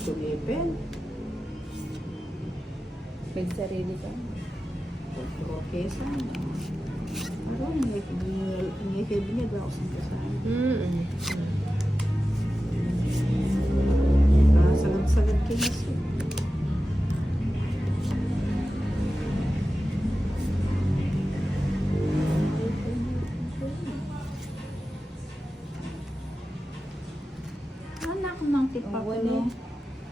Sagat tulipin. May sarili ka. Okay, sana. Parang ngikib niya daw sa kasama. Mm. Ah, sagat-sagat kinasi. Anak ng tipa ko no.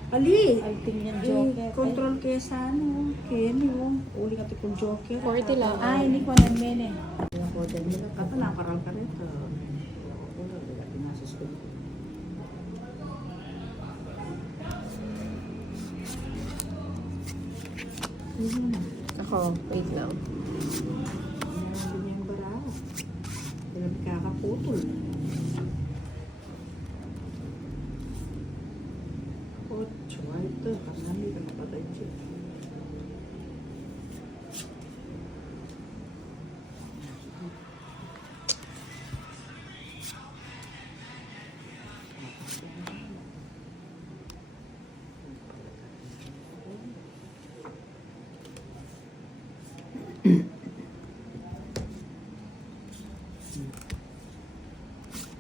Ali! Alting yung Eh, joker. control kaya sa ano, Kenny, oh. Uli ka tipong joker. 40 lang. Ay, hindi ko alam men eh. Yung kodan nila, kata na, parang ka rito. Wala, wala, pinasos ko. Ako, wait lang. yung baraw. Hindi kakaputol. Ocho, ay ito, karami ka napatay siya.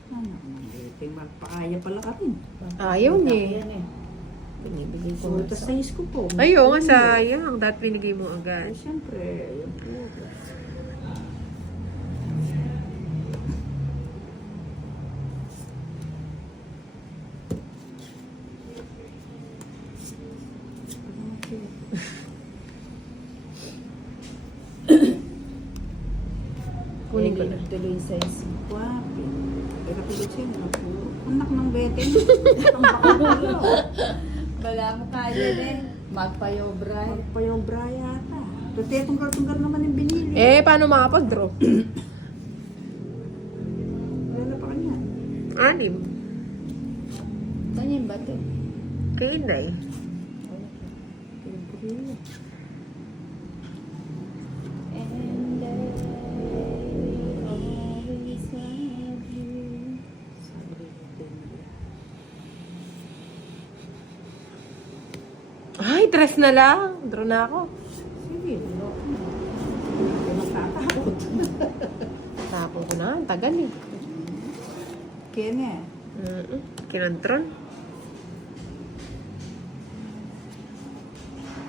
Ano, hindi magpaaya pala ka rin. Ayaw niya. Yan eh. Binibigay ko. So, tas size ko po. Ayaw nga, sayang. Dapat binigay mo Eh, agad. siyempre, yun po. Kunin ko na. Tuloy yung size. Guwapi. Pero pilit siya. Anak ng bakabulo. Wala mo kaya eh. Magpayobra. Pa yung bra yata. Kasi tunggal-tunggal naman yung binili. Eh, paano makapag-draw? Wala pa kanya. Anim. Kanya yung bate. Kay Inday. And Dress na lang. Draw na ako. Sige, matatakot. Tapon ko na. Ang Tagal eh. Kene. Mm-mm. Kinantron.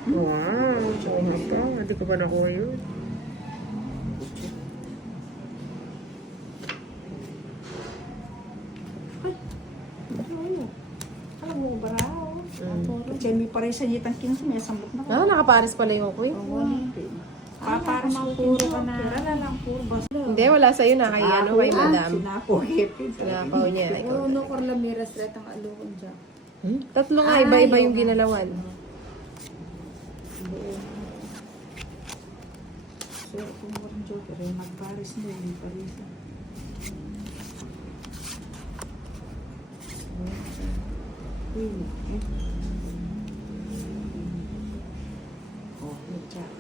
Wow. Kuha pa. Hindi ko pa nakuha yun. Ano? Alam mo, baraw. Kasi may pares sa jitang kinsa, may sambot na Ah, nakapares pala yung queen. Paparas ko puro ka na. Wala lang, puro basta. Hindi, wala sa'yo na. Kay ano, kay madam. Sinako, happy. Sinapaw niya. Oo, no, Carla Miras, lahat ang alukon dyan. Hmm? Tatlo nga, iba-iba yung ginalawan. So, kung mo rin joker, eh, mag-paris na yun, paris. Queen, eh. Jack.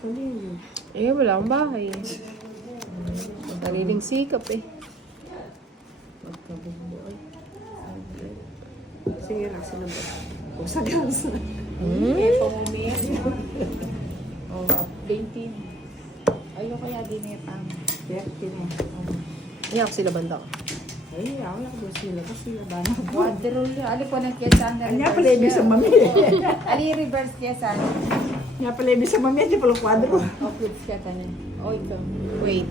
Tuloy. Eh, wala akong bahay. Sariling sikap eh. Pagkabubuoy. Sige, rasa na ba? O sa gas. Hmm? Eh, pamumiyas mo. Oh, 20. Ayaw kaya dinetang. Pwerte na. Iyak sila banda ko. Ay, ako lang doon sila kasi ba na Quadrol yun. Ali po ng kesa na Anya pala ibig sa mami. Ali reverse kesa. Anya pala ibig sa mami, di pala kwadro. O flips ka tanan. O ito. Wait.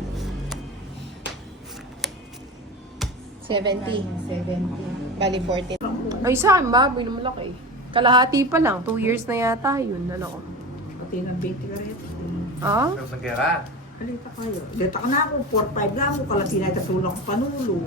70. 70. Bali 40. Ay, sa akin, baboy na malaki. Kalahati pa lang. 2 years na yata yun. Ano ko? Pati ng 20 ka rin. Oh? Tapos ng gera. Halika kayo. Dito ka na ako, 4-5 lang ako, kalati na katulong ko panulo.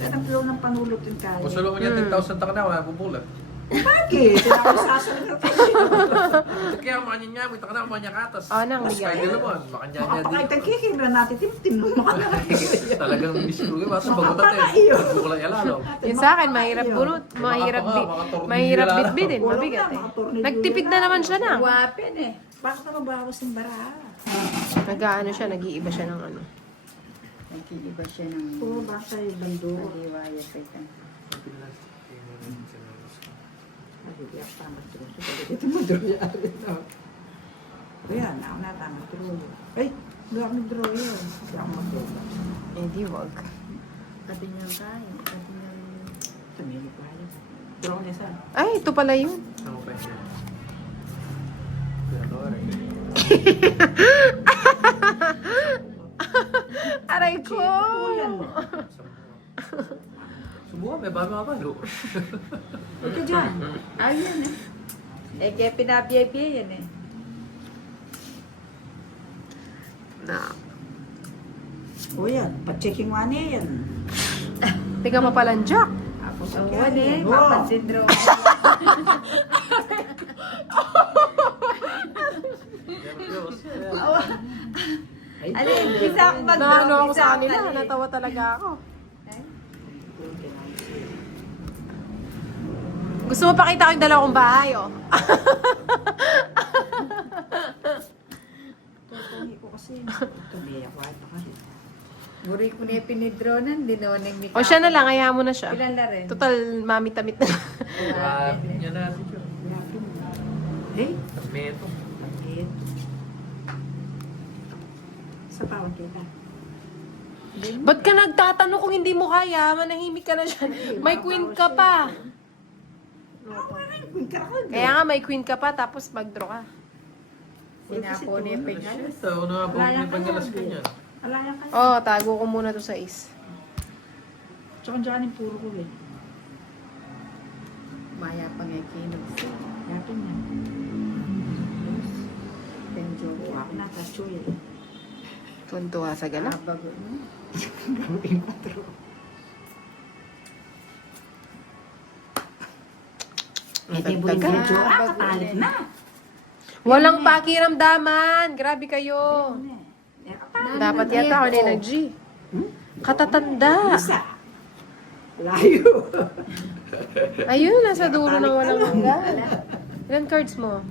Kaya nagtulong ng panulo din tayo. Kung solo mo niya 10,000 taka na, wala bubulat. Bakit? Kaya ako na tayo. Kaya mga niya may taka na, mga niya katas. Oh, nang Mas bigay. kaya naman, baka niya niya Makapakaitag kikira natin, tim-tim mo mga Talagang bisko ka, basta bagot Makapaka natin. iyo. Bukla yalalo. Yun sa akin, mahirap bunot, mahirap Mga bi mga tornilyo mahirap bitbitin, Wala mabigat eh. Nagtipid na naman siya na. Wapin eh. Bakit ka mabawas ng bara? Nag-ano siya, nag-iiba siya ng ano. Nag-iiba siya ng Oo, basta yung bando. maliwaya sa ito. Ay, tama to. Ito mo draw yan. Ayan, ako na tama draw. Ay, hindi ako nag-draw yun. Hindi ako mag-draw. Eh, di wag. Pati niya kain. Pati niya pa yun. Draw niya saan? Ay, ito pala yun. Ano pa yun? ko! Yan. Subukan, may bago ako. Lo. Ito dyan. Ayun eh. Eh, kaya pinabiyay-biyay yan eh. Na. O yan, pa-checking money yan. Tika mapalanjak. Tapos Oo, ang ano eh. Oo. Papansin draw. Ay, Ano eh, isa akong mag-draw. Naano ako sa kanila, ano natawa talaga ako. Gusto mo pakita ko yung dalawa kong bahay, oh. Tutungi ko kasi. Tumili ako at kasi. Buri ko na yung pinidraw na, hindi naman nang O siya na lang, kaya mo na siya. Ilan na rin? Total, mami-tamit na. Grabe niya natin yun. Eh, At may ito. bakit? Sa pawang kita. Ba't ka nagtatanong kung hindi mo kaya? Manahimik ka na dyan. May queen ka pa. Kaya nga, may queen ka pa, tapos mag-draw ka. Sinapo niya yung pingalas. Ito, ano nga ba may panggalas ka niyan? Alaya ka. Oh, tago ko muna to sa is. Tsaka dyan yung puro ko eh. Maya pang yung kinog siya. Yakin yan. Penjo ko Ako ako. na, tasyo eh. Tuntua sa gala. Ah, bago mo. Gawin ko to. Eh, di buling Nagtagtagan. medyo, ah, katalit na. Walang pakiramdaman. Grabe kayo. Dapat yata ako na G. Katatanda. Layo. Ayun, nasa dulo ng walang hanggan. Ilan cards mo?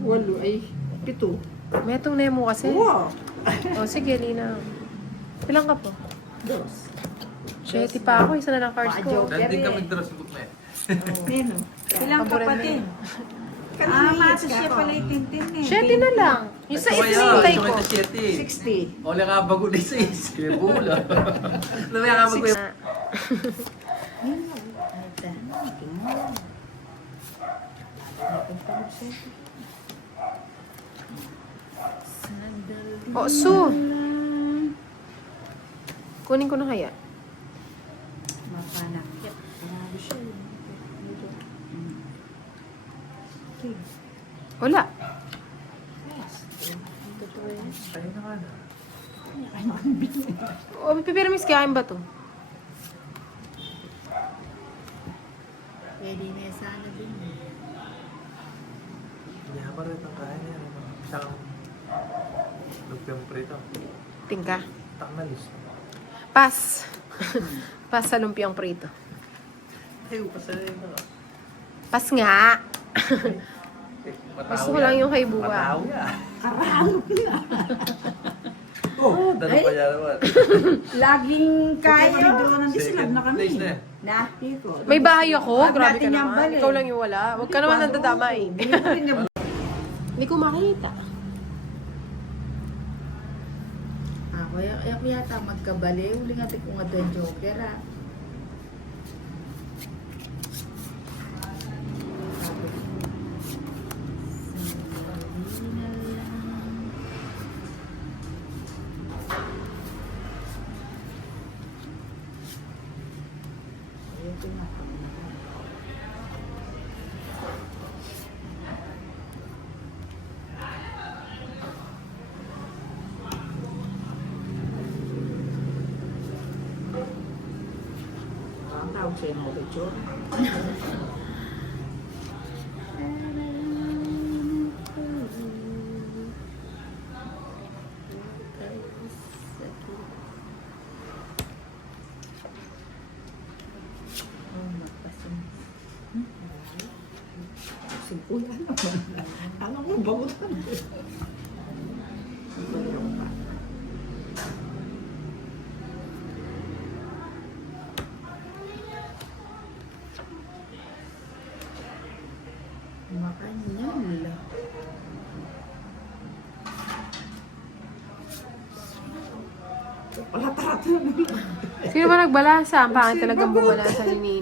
Walo ay pito. May itong Nemo kasi. Wow. O, sige, Lina. Ilan ka po? Dos. Shetty pa ako. Isa na lang cards ko. joke. Nandun ka eh. mag-draw sa book na yan. Neno. Ilang kapatid? Kanina Ah, ka siya ako. pala itintin eh. Shetty na lang. Yung sa Ito isa kaya, hinintay ito ko. kaya siyete. 60. Wala ka bago na sa is. Kaya bula. Lamaya ka mag Ah, O, Su. Kunin ko na kaya. Mapanakit. Wala. O, pipiramis kain ba to? Pwede na sana din. Hindi ka rin ang kaya niya. Isang lupyang prito. Tingka. Takmalis. Pas. Pas sa lumpiang prito. Ay, upasalin ka. Pas nga. Mataw Gusto ko lang yung kay Buwa. Mataw yan. Oh. Dalo pa niya naman. Laging Kaya kayo. draw ng dislab na kami. Place na eh. Na. Dito. May bahay ako. Grabe ka yung naman. bali. Ikaw lang yung wala. Huwag ka naman nandadamay. Hindi ko makita. Ako, ako yata magkabali. Huli ko nga doon joker ah. Singkuya naman. Alam mo, bagutan. Makanyal. Wala na Sino ba nagbalasa? Ang pangit talagang bumalasa ni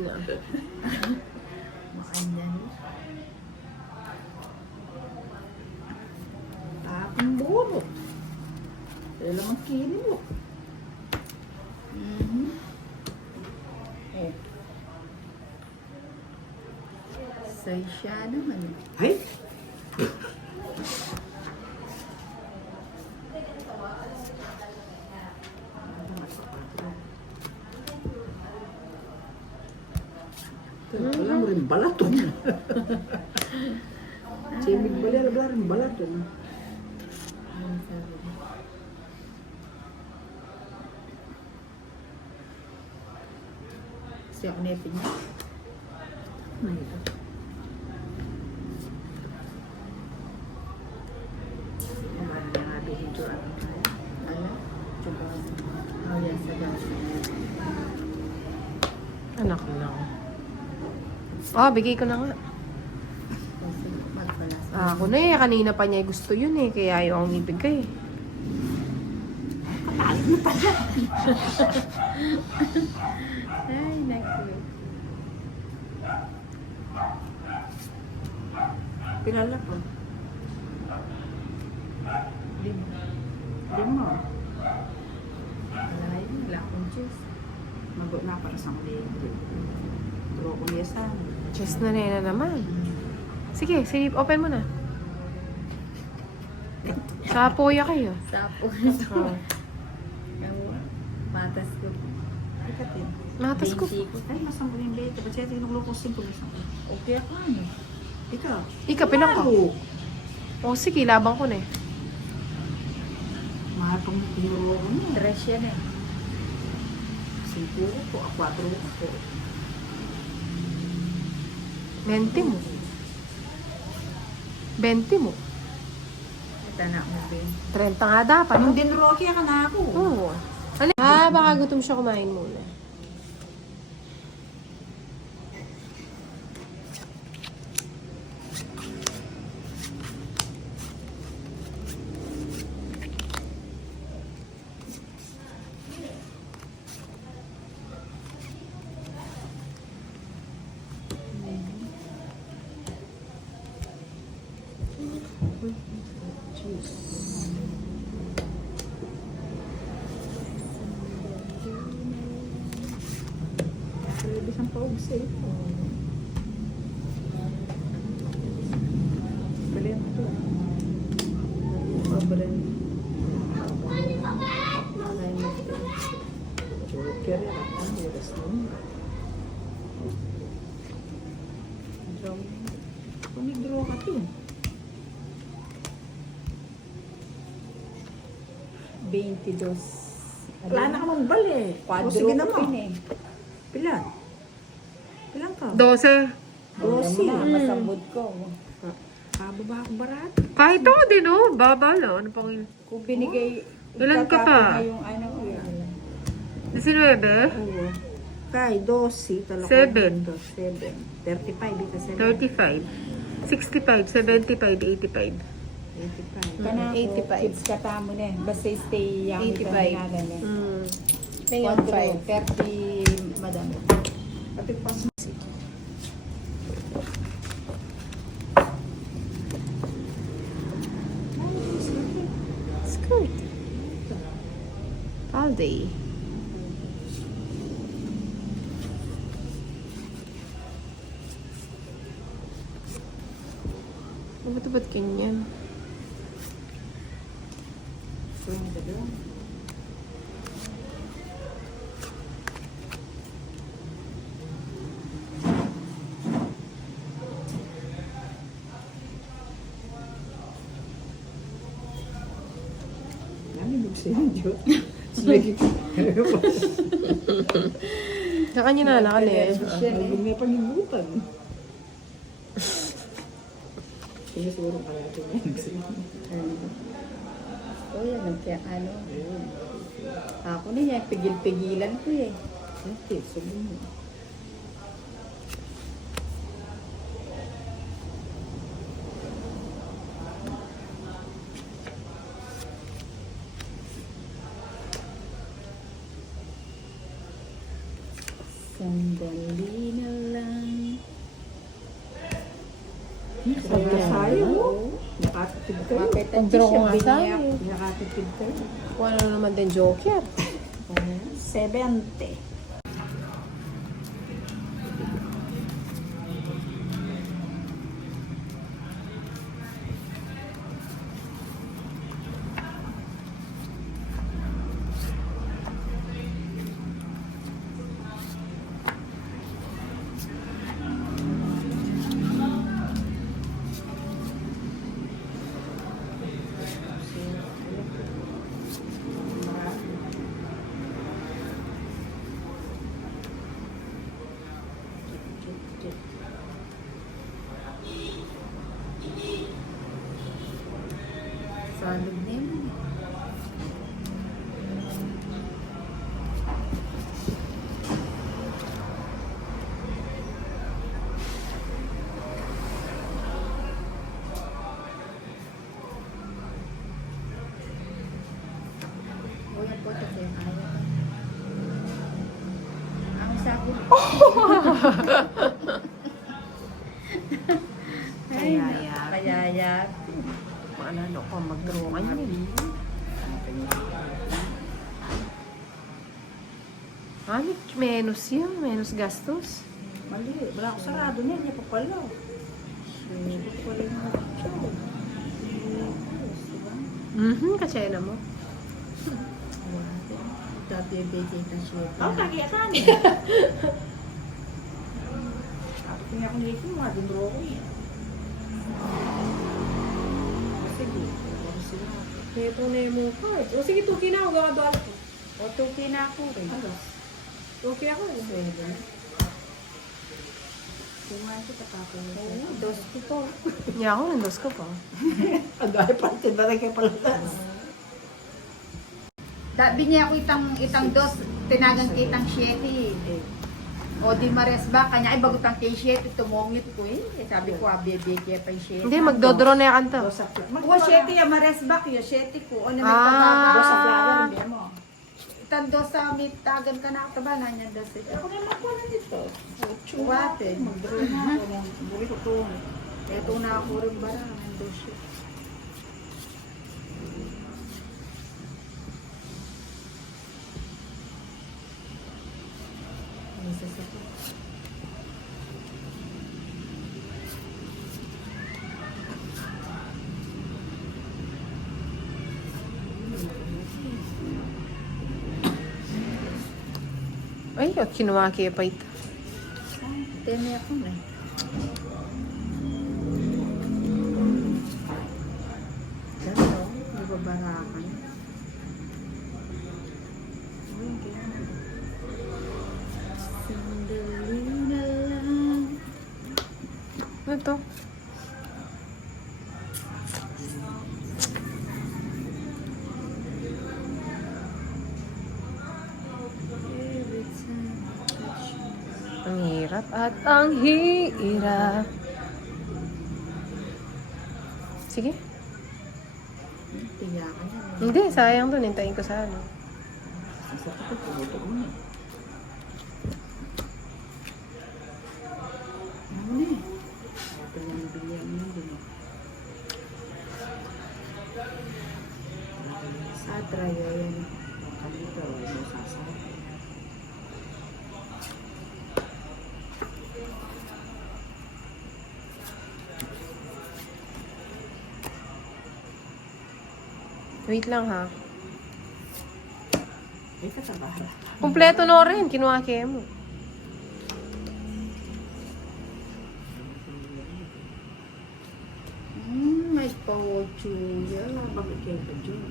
Bulo. Kaya lang ang kili mo. Mhm. Eh, Say siya naman. Ay! Wala mo rin balaton. Simig bali, wala rin balaton. Ang sabi niya. Siya kunepin niya. Ay, ito. Wala na nga video ano kaya. Ala. Tsaka. Oh, yes, sa gas. Anak lang. Oh, bigay ko na nga. Kasi. Ah, ako na eh. Kanina pa niya gusto yun eh. Kaya ayaw akong ibigay. Ay, Pilala ko. Lima. Lima. Wala yun. Wala akong juice. Magot na para sa muli. Draw ko niya sa Just na na naman. Sige, sige, open mo na. Sa poya kayo. Sapo. Oh. Yung matas ko. Ikatin. Matas ko. Ko. Ay, masang ko yung bete. Ba't siya tinuglo ko simple isang Okay ako ano. Ikaw. Ika, pilang ka. Lalo. Oh, sige, labang ko na eh. Mahal pang tinuro ko niya. Tres yan eh. Cinco ko, a cuatro ko. 20 mo. 20 mo. Ito na mo din. 30 nga dapat. Anong din Rocky ka na ako? Oo. Ano? Ah, baka gutom siya kumain muna. Pwede siyang paubos eh. Pwede yan ito. Pabren. Joker yan. Ano, oras na yun. Draw. Kung nag-draw ka to. 22. Wala na ka mong bali. O, sige na mo. Pilan ka? 12. Dosi. Masambod ko. Kababa akong barat. Kahit ako din, oh. Baba lang. Ano pang... Kung binigay, Ilan ka pa? yung ano, yun. 19? Oo. Kay, dosi. Talo ko. Seven. Ito, Seven. 35. Ito, seven. 35. 65, 75, 85. 85. Kanako, 85. kids katamo na eh. Basta stay young. 85. eh. Hmm. Ngayon, 30, madam. Pati pas today. Ba't ba't ganyan? Dami mo sa inyo. Sige. Sa kanya na nakan eh. Huwag may pangibutan. Sinusuro ka natin yan. O yan, nagkaya ano. Ako na yan, pigil-pigilan ko eh. Okay, sabi mo. Nagdraw ko nga sa'yo. Nakatipid ko naman din, joker. 70. Ay, Kayayat. Kayayat. Maalala ko, mag-draw ka yun eh. Ano, menos yun, menos gastos. Mali. Wala ako sarado niya. Niya pa pala. Hindi ko pala yung. Mhm, katsena mo. Dati bigay ng shit. Ako, tagiya ka niya. Sabi ko niya kung dito, mga dundro ko yan. Sige. Ano sila? Ito na yung mga cards. O sige, tuki na ako, gawin ko. O, tuki na ako rin. Tuki ako eh. Pwede. Kumain ko tapako. Oo, dos ko po. Hindi ako, nandos ko pa. Ang dahil parte ba rin kayo palatas? Dabi niya ako itang, itang dos, tinagang kitang siyete. O di mares ba, kanya ay bagutang kay siyete, tumongit ko eh. Eh, Sabi ko, ah, bebe, kaya pa yung. Hindi, magdodro na yung kanta. Dos sa flat. O, siyete ya mares ba, kaya siyete ko. O, na may Ah. pagkaka. Dos sa flower, hindi mo. Itang dos sa may tagan ka na, taba na niya dos. Ako na lang pala dito. Uwate. Mag-draw na ako ng buri ko to. Ito na ako rin ba, dos siya. Ay, at kinuha kaya pa ito. Teme ako na. Hirap. Sige. Tiyakan. Hindi, sayang doon. Hintayin ko sa ano. Sa ko, puto ko Wait lang ha. Ito sa bahala. Kompleto no rin. Kinuha kaya mo. Mm, may pa-watchuya. Bakit kaya pa-watchuya?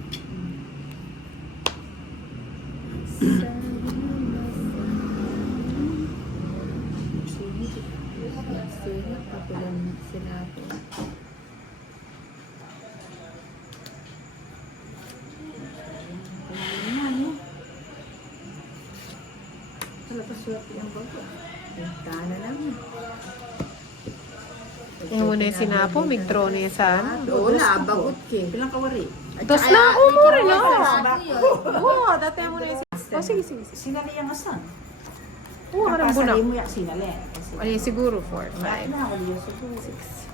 Sige, papalan sila po. swerte ng bago. Punta na lang. Yung muna yung sinapo, may trono yung sa ano. Doon na, bagot oh, king. Pilang kawari. Tapos na ako mo rin, no? Oo, dati mo na yung sinapo. Oh, sige, sige. Sinali yung asan. Oo, harang bunak. Sinali mo yung sinali. Ano yung siguro? 4, 5, 6,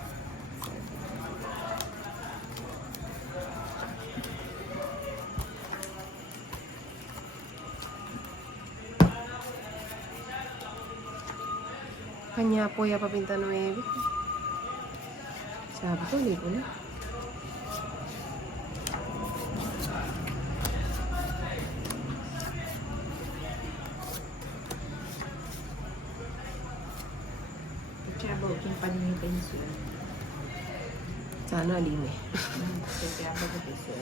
Kanya po ya papinta 9. Sabi ko, hindi ko na. Kaya pensyon. Sana alime. Kaya ba, kung pensyon.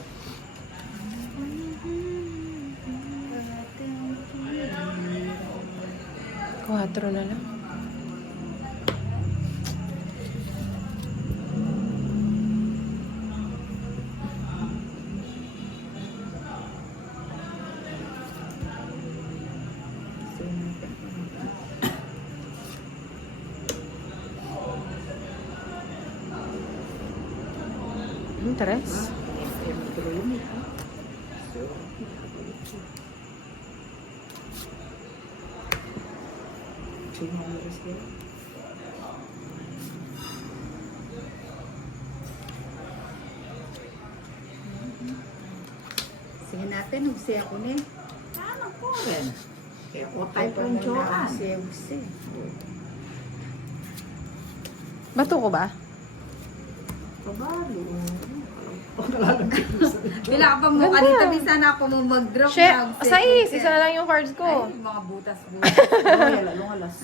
4 na lang. Tres. Sige natin, ugsi ako ni. Ano po rin? Kaya ko tayo po yung joan. Ugsi, ugsi. Bato ko ba? Kabalo. Bila ka pa mo Ganda. kanita, di sana ako mo mag-drop na sais! ugsi. Isa na lang yung cards ko. Ay, mga butas-butas. Kaya lalong alas.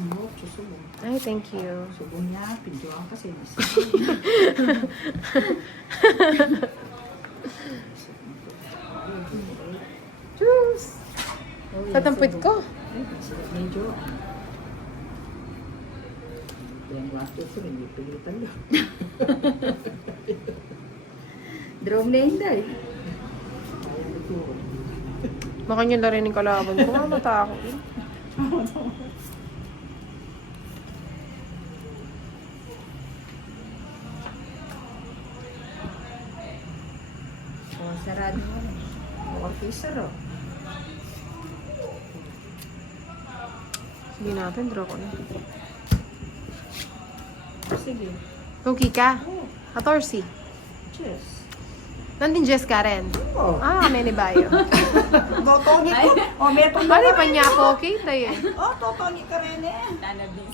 Oo, susubong. Ay, thank you. Subong niya, pinjuan kasi. Juice! Sa tampit ko. Medyo. Yang waktu itu hindi pilitan lang. Drone na hindi. Kaya ito. Makanya na rin yung kalaban ko. Mamata ako. Oh, Raw. Sige natin, draw ko na. Sige. Okay ka? 14. Cheers. Nandin Jess ka rin. Oh. Ah, may ni Bayo. Totongi ko. Oh, may itong Ano pa niya po, okay? Tayo. Oh, totongi ka rin eh.